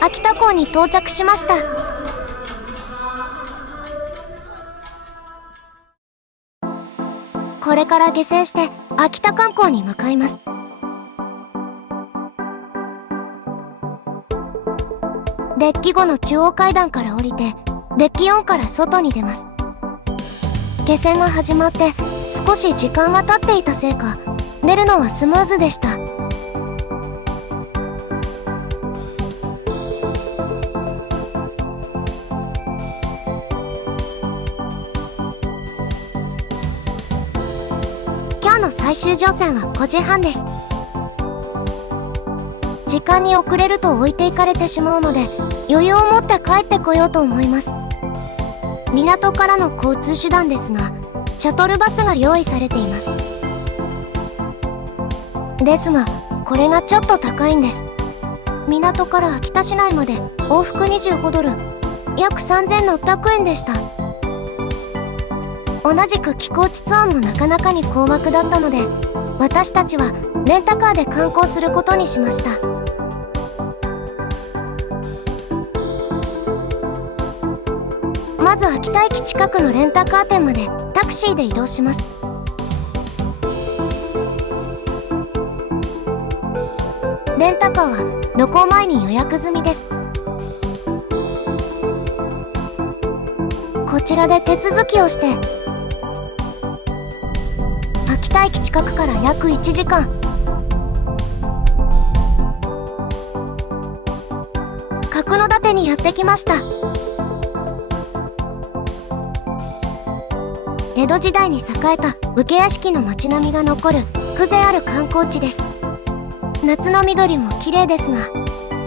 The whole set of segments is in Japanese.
秋田港に到着しました。これから下船して秋田観光に向かいます。デッキ5の中央階段から降りてデッキ4から外に出ます。下船が始まって少し時間が経っていたせいか寝るのはスムーズでした。今日の最終乗船は5時半です。時間に遅れると置いていかれてしまうので余裕を持って帰ってこようと思います。港からの交通手段ですがシャトルバスが用意されています。ですがこれがちょっと高いんです。港から秋田市内まで往復25ドル、約3600円でした。同じく寄港地ツアーもなかなかに高額だったので私たちはレンタカーで観光することにしました。まず秋田駅近くのレンタカー店までタクシーで移動します。レンタカーは旅行前に予約済みです。こちらで手続きをして秋田駅近くから約1時間、角館にやってきました。江戸時代に栄えた武家屋敷の街並みが残る風情ある観光地です。夏の緑も綺麗ですが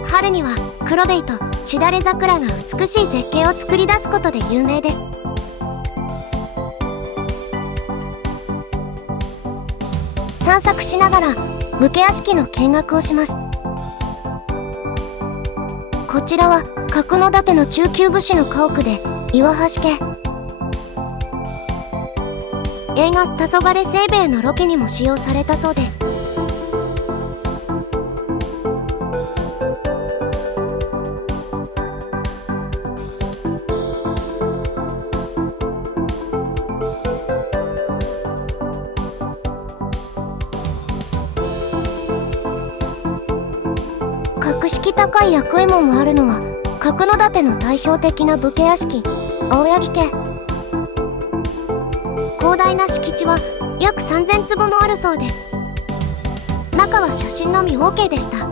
春には黒部井としだれ桜が美しい絶景を作り出すことで有名です。散策しながら武家屋敷の見学をします。こちらは角館の中級武士の家屋で岩橋家。映画「黄昏清兵衛」のロケにも使用されたそうです。格式高い厄右衛門もあるのは角館の代表的な武家屋敷青柳家。広大な敷地は約3000坪もあるそうです。中は写真のみ OK でした。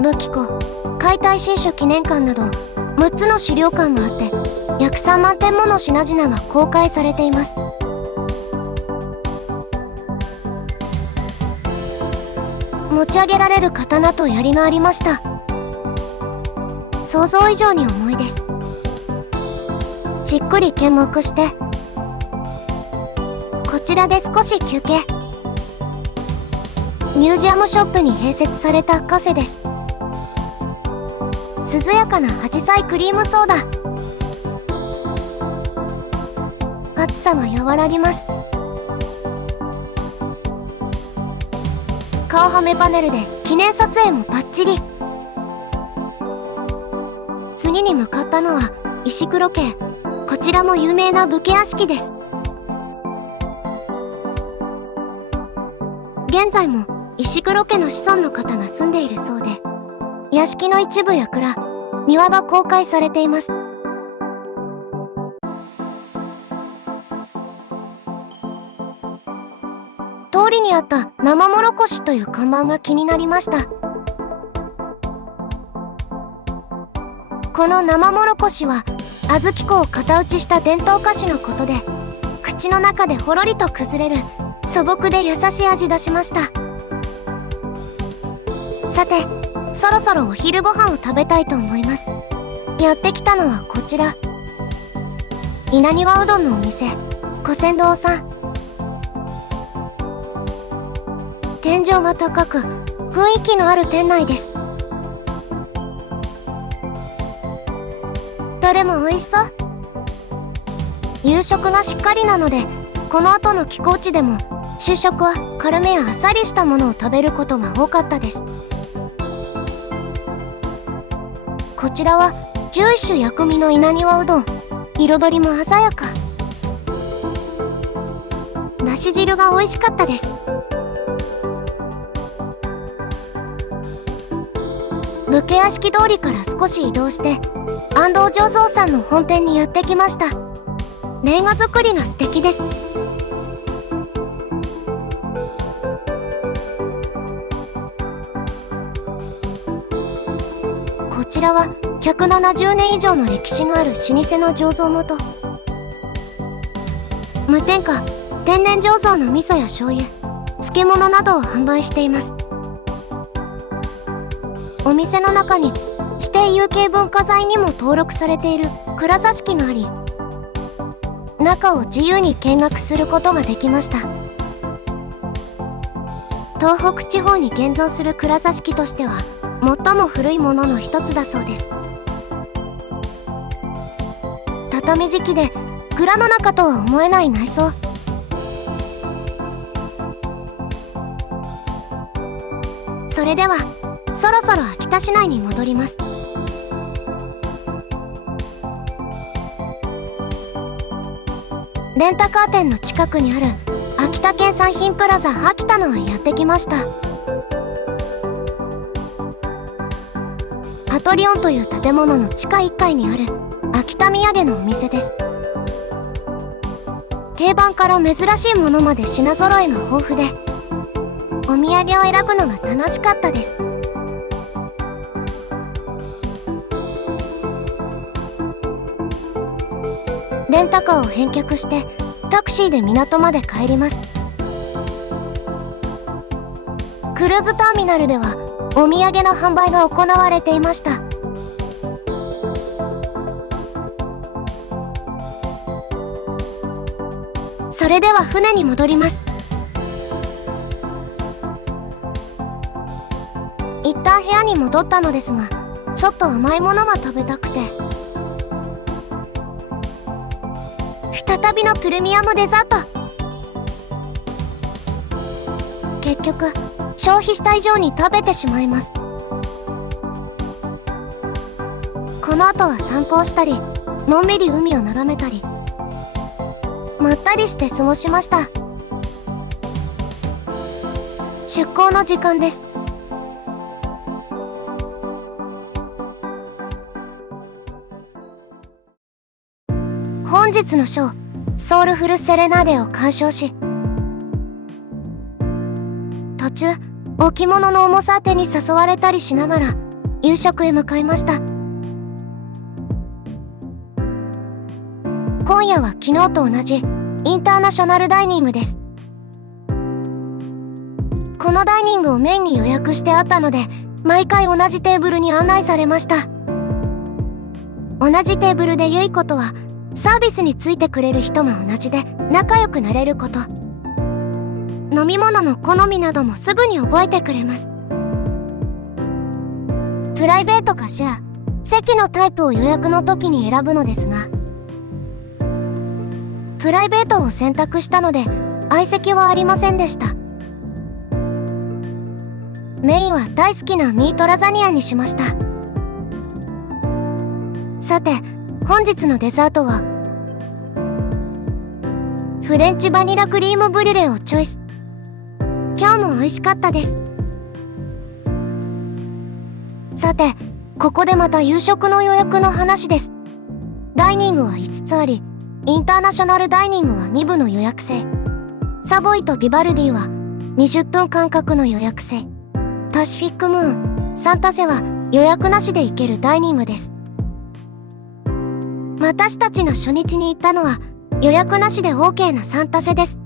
武器庫、解体新種記念館など6つの資料館があって約3万点もの品々が公開されています。持ち上げられる刀と槍がありました。想像以上に重いです。じっくり見学してこちらで少し休憩。ミュージアムショップに併設されたカフェです。涼やかなアジサイクリームソーダ。暑さが和らぎます。顔はめパネルで記念撮影もバッチリ。次に向かったのは石黒家。こちらも有名な武家屋敷です。現在も石黒家の子孫の方が住んでいるそうで屋敷の一部や蔵、庭が公開されています。通りにあった生もろこしという看板が気になりました。この生もろこしは小豆粉を型打ちした伝統菓子のことで口の中でほろりと崩れる素朴で優しい味出しました。さてそろそろお昼ご飯を食べたいと思います。やってきたのはこちら稲庭うどんのお店古船堂さん。天井が高く雰囲気のある店内です。どれも美味しそう。夕食がしっかりなのでこの後の寄港地でも昼食は軽めやあっさりしたものを食べることが多かったです。こちらは11種薬味の稲庭うどん。彩りも鮮やか。だし汁が美味しかったです。武家屋敷通りから少し移動して安藤醸造さんの本店にやってきました。レンガ造りが素敵です。こちらは170年以上の歴史がある老舗の醸造元。無添加天然醸造の味噌や醤油、漬物などを販売しています。お店の中に指定有形文化財にも登録されている蔵座敷があり、中を自由に見学することができました。東北地方に現存する蔵座敷としては最も古いものの一つだそうです。畳敷きで蔵の中とは思えない内装。それではそろそろ秋田市内に戻ります。レンタカー店の近くにある秋田県産品プラザ秋田のへやってきました。アトリオンという建物の地下1階にある秋田土産のお店です。定番から珍しいものまで品揃えが豊富で、お土産を選ぶのが楽しかったです。レンタカーを返却してタクシーで港まで帰ります。クルーズターミナルではお土産の販売が行われていました。それでは船に戻ります。一旦部屋に戻ったのですが、ちょっと甘いものが食べたくて、再びのプレミアムデザート。結局消費した以上に食べてしまいます。この後は散歩をしたり、のんびり海を眺めたり、まったりして過ごしました。出港の時間です。本日のショー、ソウルフルセレナーデを鑑賞し、途中置物の重さ当てに誘われたりしながら夕食へ向かいました。今夜は昨日と同じインターナショナルダイニングです。このダイニングをメインに予約してあったので、毎回同じテーブルに案内されました。同じテーブルで良いことは、サービスについてくれる人が同じで仲良くなれること。飲み物の好みなどもすぐに覚えてくれます。プライベートかシェア、席のタイプを予約の時に選ぶのですが、プライベートを選択したので相席はありませんでした。メインは大好きなミートラザニアにしました。さて本日のデザートはフレンチバニラクリームブリュレをチョイス。今日も美味しかったです。さてここでまた夕食の予約の話です。ダイニングは5つあり、インターナショナルダイニングは2部の予約制、サボイとビバルディは20分間隔の予約制、パシフィックムーン、サンタフェは予約なしで行けるダイニングです。私たちが初日に行ったのは予約なしで OK なサンタフェです。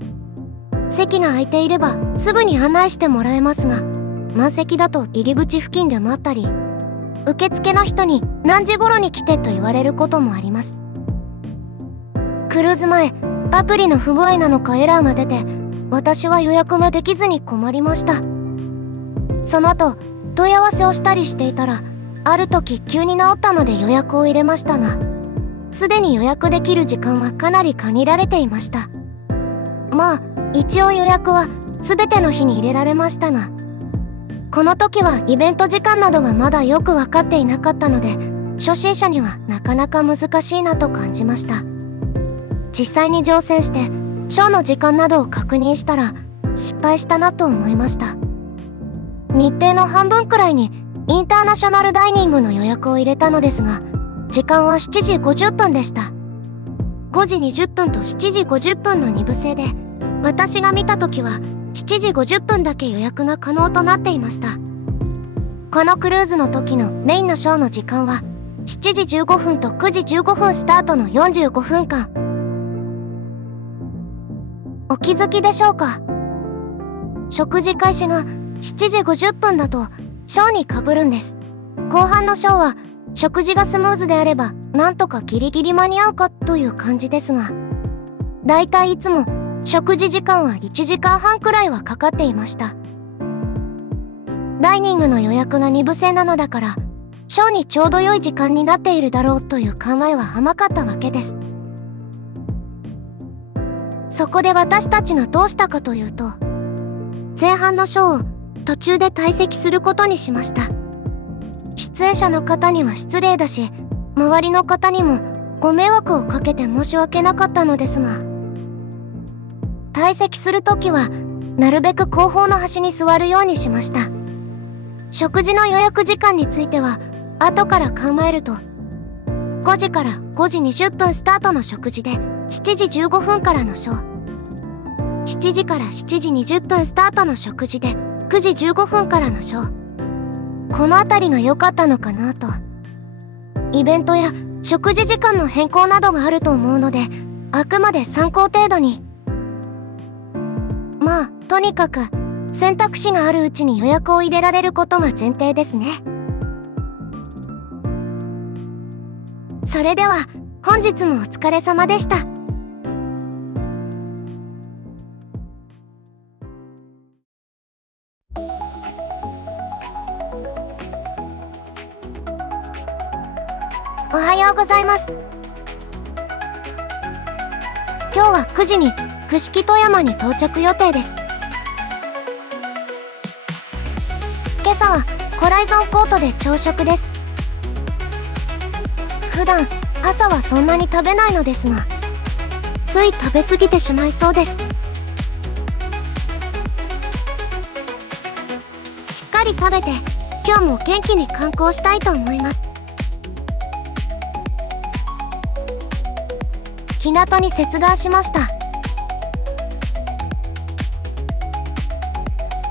席が空いていればすぐに案内してもらえますが、満席だと入り口付近で待ったり、受付の人に何時頃に来てと言われることもあります。クルーズ前、アプリの不具合なのかエラーが出て、私は予約ができずに困りました。その後問い合わせをしたりしていたら、ある時急に治ったので予約を入れましたが、すでに予約できる時間はかなり限られていました。まあ一応予約は全ての日に入れられましたが、この時はイベント時間などがまだよく分かっていなかったので、初心者にはなかなか難しいなと感じました。実際に乗船してショーの時間などを確認したら失敗したなと思いました。日程の半分くらいにインターナショナルダイニングの予約を入れたのですが、時間は7時50分でした。5時20分と7時50分の2部制で、私が見た時は7時50分だけ予約が可能となっていました。このクルーズの時のメインのショーの時間は7時15分と9時15分スタートの45分間。お気づきでしょうか？食事開始が7時50分だとショーにかぶるんです。後半のショーは食事がスムーズであればなんとかギリギリ間に合うかという感じですが、だいたいいつも食事時間は1時間半くらいはかかっていました。ダイニングの予約が2部制なのだからショーにちょうど良い時間になっているだろうという考えは甘かったわけです。そこで私たちがどうしたかというと、前半のショーを途中で退席することにしました。出演者の方には失礼だし、周りの方にもご迷惑をかけて申し訳なかったのですが、退席するときはなるべく後方の端に座るようにしました。食事の予約時間については後から考えると、5時から5時20分スタートの食事で7時15分からのショー、7時から7時20分スタートの食事で9時15分からのショー、このあたりが良かったのかなと。イベントや食事時間の変更などがあると思うので、あくまで参考程度に。まあとにかく選択肢があるうちに予約を入れられることが前提ですね。それでは本日もお疲れ様でした。おはようございます。今日は9時に伏木富山に到着予定です。今朝はコライゾンコートで朝食です。普段朝はそんなに食べないのですが、つい食べ過ぎてしまいそうです。しっかり食べて今日も元気に観光したいと思います。日向に接岸しました。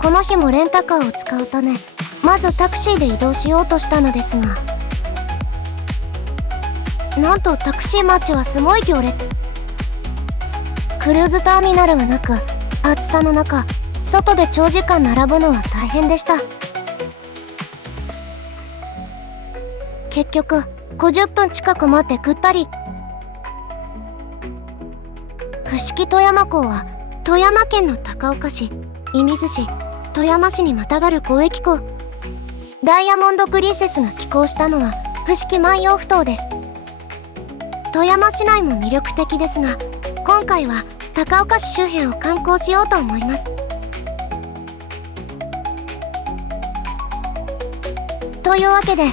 この日もレンタカーを使うため、まずタクシーで移動しようとしたのですが、なんとタクシー待ちはすごい行列。クルーズターミナルがなく、暑さの中外で長時間並ぶのは大変でした。結局50分近く待ってぐったり。伏木富山港は富山県の高岡市、射水市、富山市にまたがる交易港。ダイヤモンド・プリンセスが寄港したのは伏木万葉埠頭です。富山市内も魅力的ですが、今回は高岡市周辺を観光しようと思います。というわけで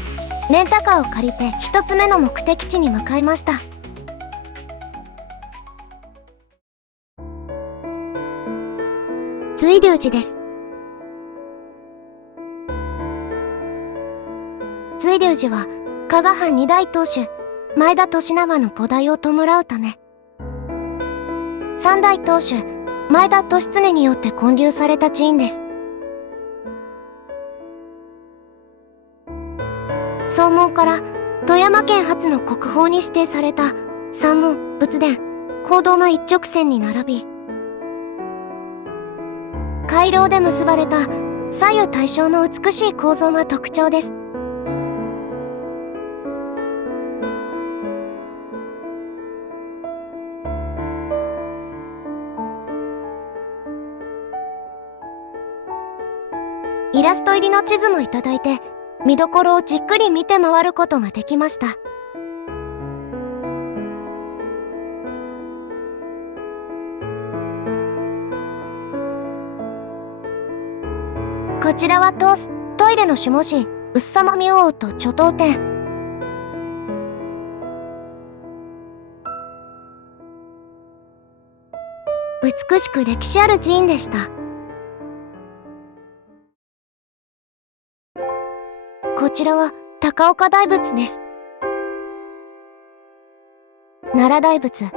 レンタカーを借りて1つ目の目的地に向かいました。瑞龍寺です。瑞龍寺は加賀藩2代当主前田利長の菩提を弔うため、3代当主前田利常によって建立された寺院です。総門から富山県初の国宝に指定された三門仏殿講堂が一直線に並び、回廊で結ばれた左右対称の美しい構造が特徴です。イラスト入りの地図もいただいて、見どころをじっくり見て回ることができました。こちらはトイレの守護神、臼様明王と貯東天。美しく歴史ある寺院でした。こちらは高岡大仏です。奈良大仏、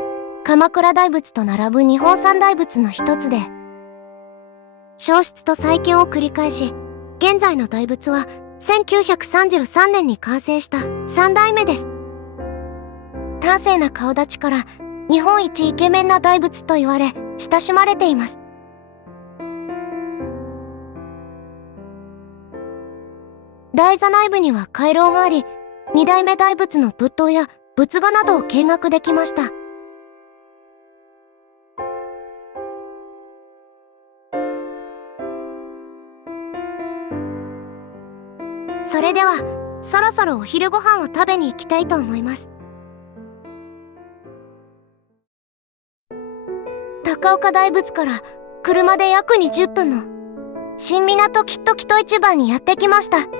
鎌倉大仏と並ぶ日本三大仏の一つで、消失と再建を繰り返し、現在の大仏は1933年に完成した3代目です。端正な顔立ちから日本一イケメンな大仏と言われ親しまれています。台座内部には回廊があり、2代目大仏の仏塔や仏画などを見学できました。それではそろそろお昼ご飯を食べに行きたいと思います。高岡大仏から車で約20分の新港きっときと市場にやってきました。館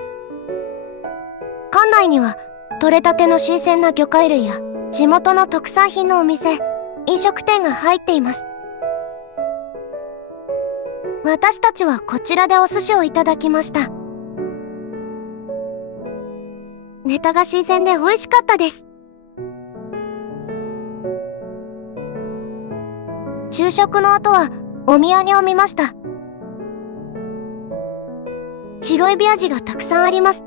内には取れたての新鮮な魚介類や地元の特産品のお店、飲食店が入っています。私たちはこちらでお寿司をいただきました。ネタが新鮮で美味しかったです。昼食の後はお土産を見ました。白エビ味がたくさんあります。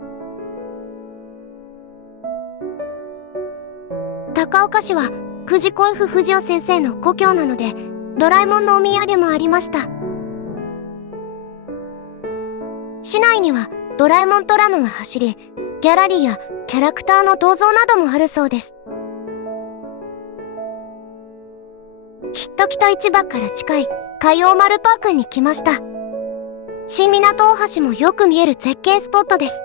高岡市は藤子 F 不二雄先生の故郷なので、ドラえもんのお土産もありました。市内にはドラえもんトラムが走り、ギャラリーやキャラクターの銅像などもあるそうです。きっときと市場から近い海洋丸パークに来ました。新港大橋もよく見える絶景スポットです。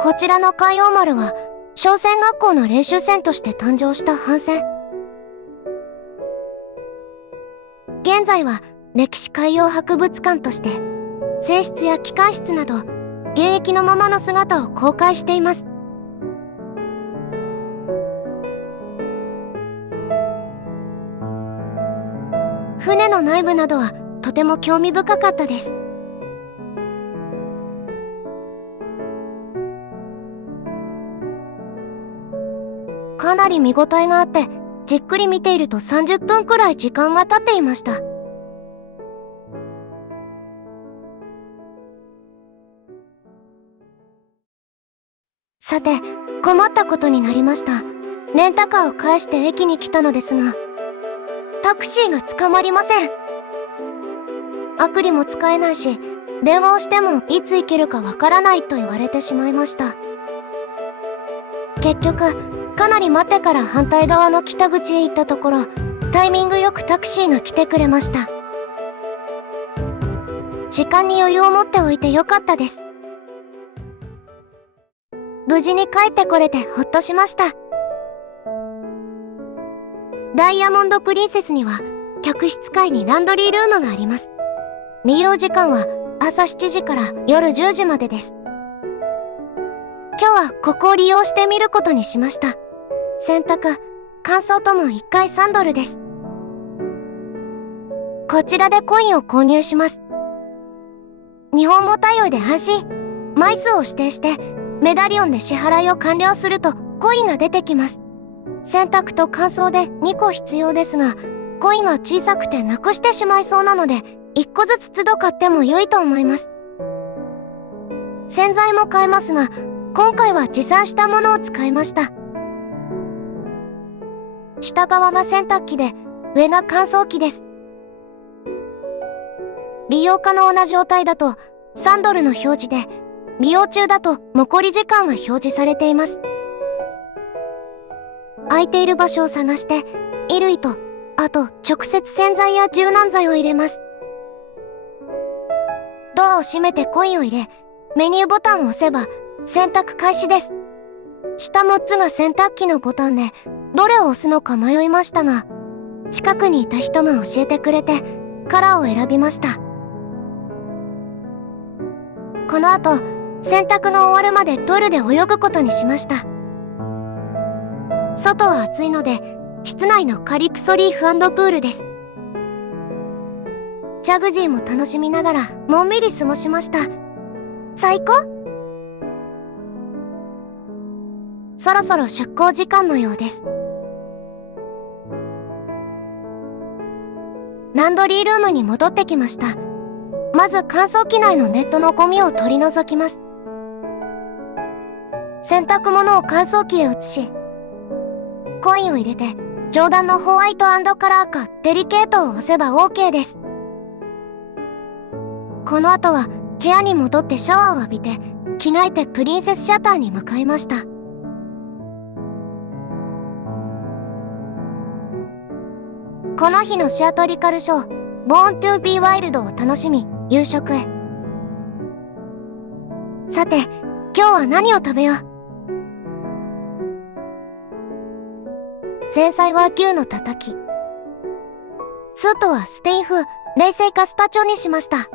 こちらの海洋丸は商船学校の練習船として誕生した帆船。現在は歴史海洋博物館として船室や機関室など現役のままの姿を公開しています。船の内部などはとても興味深かったです。かなり見応えがあって、じっくり見ていると30分くらい時間が経っていました。さて、困ったことになりました。レンタカーを返して駅に来たのですが、タクシーが捕まりません。アプリも使えないし、電話をしてもいつ行けるかわからないと言われてしまいました。結局、かなり待ってから反対側の北口へ行ったところ、タイミングよくタクシーが来てくれました。時間に余裕を持っておいてよかったです。無事に帰ってこれてほっとしました。ダイヤモンドプリンセスには客室階にランドリールームがあります。利用時間は朝7時から夜10時までです。今日はここを利用してみることにしました。洗濯、乾燥とも1回3ドルです。こちらでコインを購入します。日本語対応で安心。枚数を指定してメダリオンで支払いを完了するとコインが出てきます。洗濯と乾燥で2個必要ですが、コインが小さくてなくしてしまいそうなので1個ずつ都度買っても良いと思います。洗剤も買えますが、今回は持参したものを使いました。下側が洗濯機で上が乾燥機です。利用可能な状態だと3ドルの表示で、利用中だと残り時間が表示されています。空いている場所を探して衣類と、あと直接洗剤や柔軟剤を入れます。ドアを閉めてコインを入れ、メニューボタンを押せば洗濯開始です。下6つが洗濯機のボタンで、どれを押すのか迷いましたが、近くにいた人が教えてくれてカラーを選びました。この後、洗濯が終わるまでプールで泳ぐことにしました。外は暑いので室内のカリプソリーフ&プールです。ジャグジーも楽しみながらのんびり過ごしました。最高。そろそろ出港時間のようです。ランドリールームに戻ってきました。まず乾燥機内のネットのゴミを取り除きます。洗濯物を乾燥機へ移し、コインを入れてジョーダンのホワイト&カラーかデリケートを押せば OK です。この後は部屋に戻ってシャワーを浴びて着替えてプリンセスシアターに向かいました。この日のシアトリカルショー、Born to be Wild を楽しみ、夕食へ。さて、今日は何を食べよう。前菜は牛のたたき。スープはスペイン風、冷製カスタチョにしました。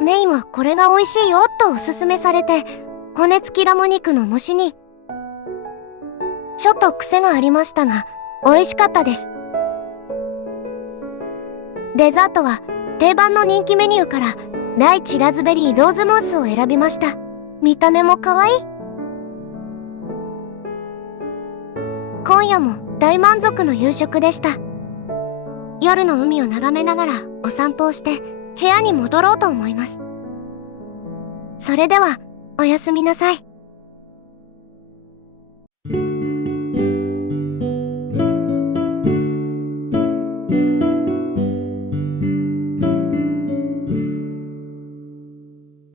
メインはこれが美味しいよとおすすめされて、骨付きラム肉の蒸し煮。ちょっと癖がありましたが、美味しかったです。デザートは定番の人気メニューからライチラズベリーローズムースを選びました。見た目も可愛い。今夜も大満足の夕食でした。夜の海を眺めながらお散歩をして部屋に戻ろうと思います。それではおやすみなさい。